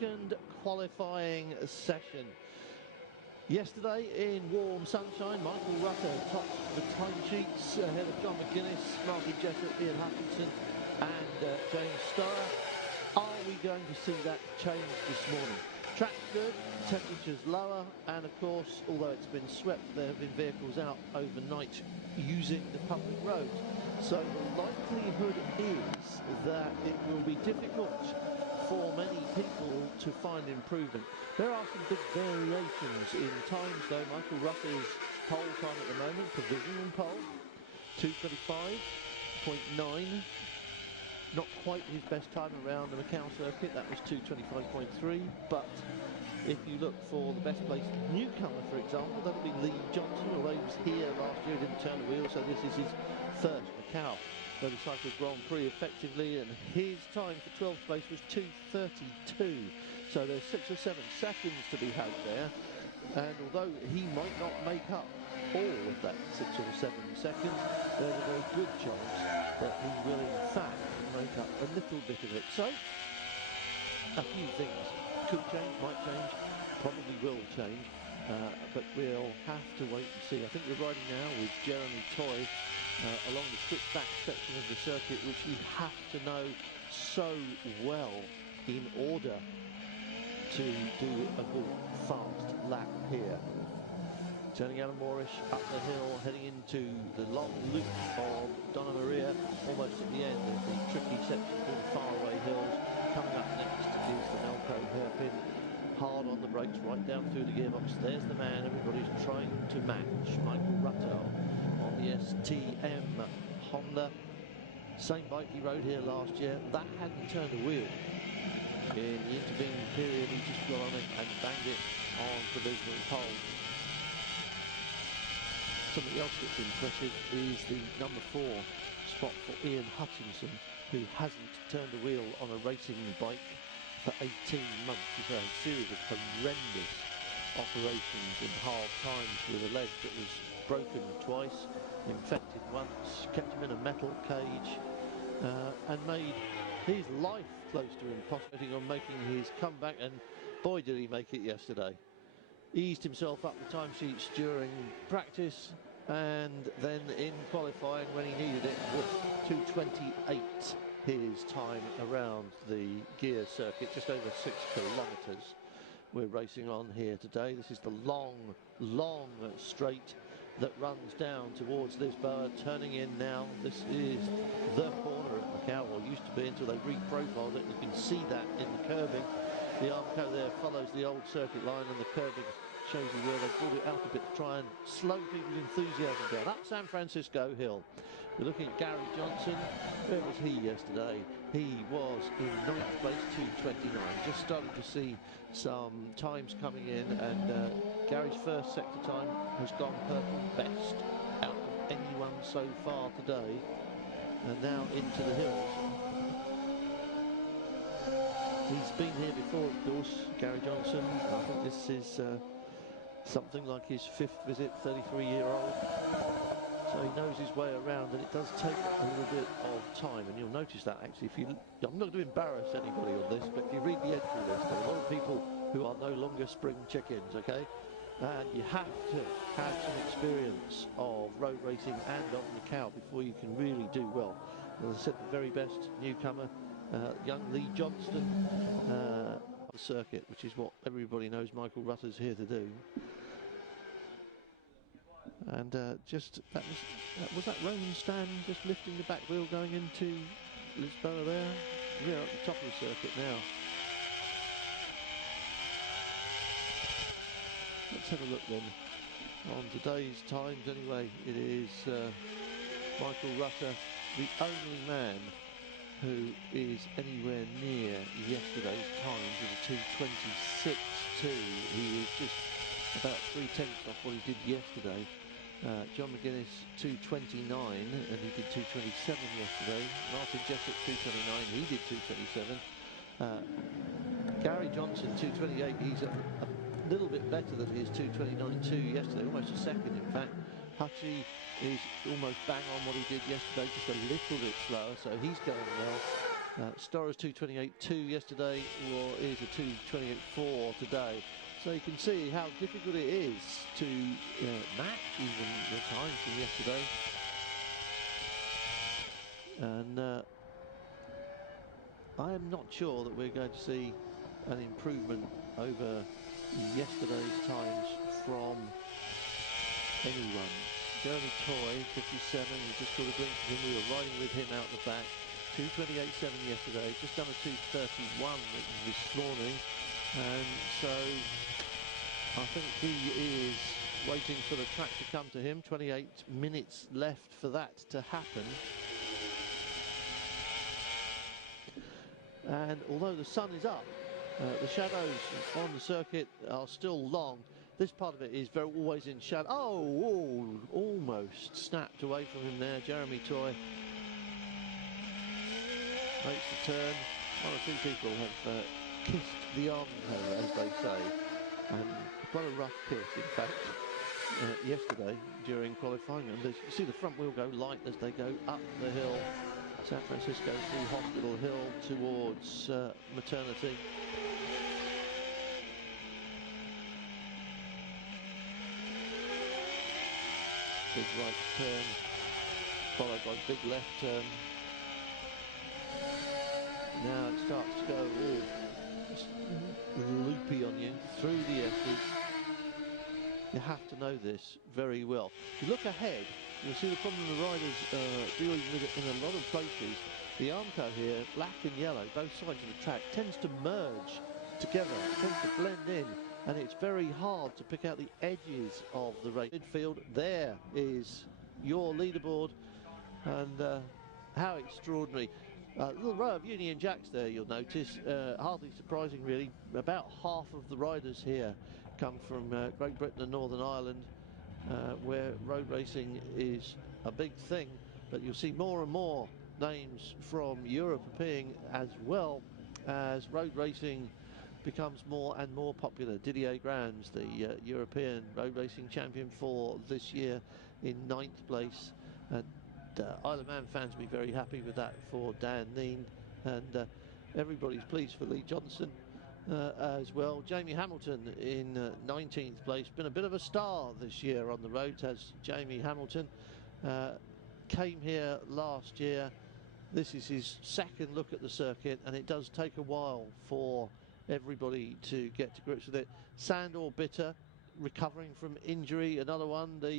second qualifying session. Yesterday in warm sunshine, Michael Rutter tops the time sheets ahead of John McGuinness, Martin Jessopp, Hutchinson and James Starr. Are we going to see that change this morning? Track's good, temperature's lower, and of course, although it's been swept, there have been vehicles out overnight using the public roads. So the likelihood is that it will be difficult for many people to find improvement. There are some big variations in times though. Michael Rutter's pole time at the moment, provisional pole, 225.9. Not quite his best time around the Macau circuit, that was 225.3, but if you look for the best placed newcomer, for example, that'll be Lee Johnson, although he was here last year, he didn't turn the wheel, so this is his first Macau Motorcycles Grand Prix effectively, and his time for 12th place was 2:32. So there's 6 or 7 seconds to be had there, and although he might not make up all of that 6 or 7 seconds, there's a very good chance that he will in fact make up a little bit of it. So a few things could change, might change, probably will change, but we'll have to wait and see. I think we're riding now with Jeremy Toy along the strict back section of the circuit, which you have to know so well in order to do a good fast lap here. Turning out of Moorish, up the hill, heading into the long loop of Donna Maria, almost at the end of the tricky section through the faraway hills. Coming up next is the Melco hairpin. Hard on the brakes, right down through the gearbox. There's the man everybody's trying to match, Michael Rutter, on the STM Honda. Same bike he rode here last year. That hadn't turned a wheel. In the intervening period, he just got on it and banged it on provisional pole. Something else that's impressive is the number 4 spot for Ian Hutchinson, who hasn't turned a wheel on a racing bike for 18 months. He's had a series of horrendous operations and hard times with a leg that was broken twice, infected once, kept him in a metal cage, and made his life close to impossible on making his comeback, and boy did he make it yesterday. Eased himself up the timesheets during practice, and then in qualifying when he needed it, 2:28 his time around the gear circuit, just over 6 kilometres we're racing on here today. This is the long straight that runs down towards Lisboa, turning in now. This is the corner of Macau, or used to be until they reprofiled it. You can see that in the curbing. The Armco there follows the old circuit line, and the curbing shows you where they brought it out a bit to try and slow people's enthusiasm down. Up San Francisco Hill, we're looking at Gary Johnson. Where was he yesterday? He was in 9th place, 2:29. Just starting to see some times coming in, and Gary's first sector time has gone purple best out of anyone so far today. And now into the hills. He's been here before, of course, Gary Johnson. I think this is something like his 5th visit, 33-year-old. So he knows his way around, and it does take a little bit of time. And you'll notice that, actually, if you... I'm not going to embarrass anybody on this, but if you read the entry list, there are a lot of people who are no longer spring chickens, okay? And you have to have some experience of road racing and on Macau before you can really do well. As I said, the very best newcomer, young Lee Johnston, on the circuit, which is what everybody knows Michael Rutter's here to do. And just that was that Roman stand just lifting the back wheel going into Lisboa there. We're at the top of the circuit now. Let's have a look then on today's times. Anyway, it is Michael Rutter, the only man who is anywhere near yesterday's times with a 2:26.2. He is just about 3/10 off what he did yesterday. John McGuinness 2:29, and he did 2:27 yesterday. Martin Jessopp 2:29, he did 2:27. Gary Johnson 2:28, he's a little bit better than his 2:29.2 yesterday, almost a second in fact. Hutchie is almost bang on what he did yesterday, just a little bit slower, so he's going well. Storer's 2:28.2 yesterday is a 2:28.4 today. So you can see how difficult it is to match even the times from yesterday. And I am not sure that we're going to see an improvement over yesterday's times from anyone. Jeremy Toy, 57, we just caught a glimpse of him. We were riding with him out the back. 2:28.7 yesterday, just done a 2:31 this morning. And so I think he is waiting for the track to come to him. 28 minutes left for that to happen. And although the sun is up, the shadows on the circuit are still long. This part of it is always in shadow. Oh, almost snapped away from him there. Jeremy Toy makes the turn. One or two people have kissed the armhole, as they say, and quite a rough kiss, in fact, yesterday during qualifying. And you see the front wheel go light as they go up the hill, San Francisco through Hospital Hill towards Maternity. Big right turn, followed by big left turn. Now it starts to go all loopy on you through the S's. You have to know this very well. If you look ahead, you'll see the problem the riders dealing with it in a lot of places. The Armco here, black and yellow, both sides of the track, tends to merge together, tends to blend in, and it's very hard to pick out the edges of the race. Midfield, there is your leaderboard, and how extraordinary. Little row of Union Jacks there, you'll notice. Hardly surprising, really. About half of the riders here come from Great Britain and Northern Ireland, where road racing is a big thing. But you'll see more and more names from Europe appearing, as well as road racing becomes more and more popular. Didier Grams, the European road racing champion for this year, in 9th place. Isle of Man fans will be very happy with that for Dan Neen, and everybody's pleased for Lee Johnson as well. Jamie Hamilton in 19th place, been a bit of a star this year on the road, as Jamie Hamilton came here last year. This is his second look at the circuit, and it does take a while for everybody to get to grips with it. Sandor Bitter recovering from injury, another one. The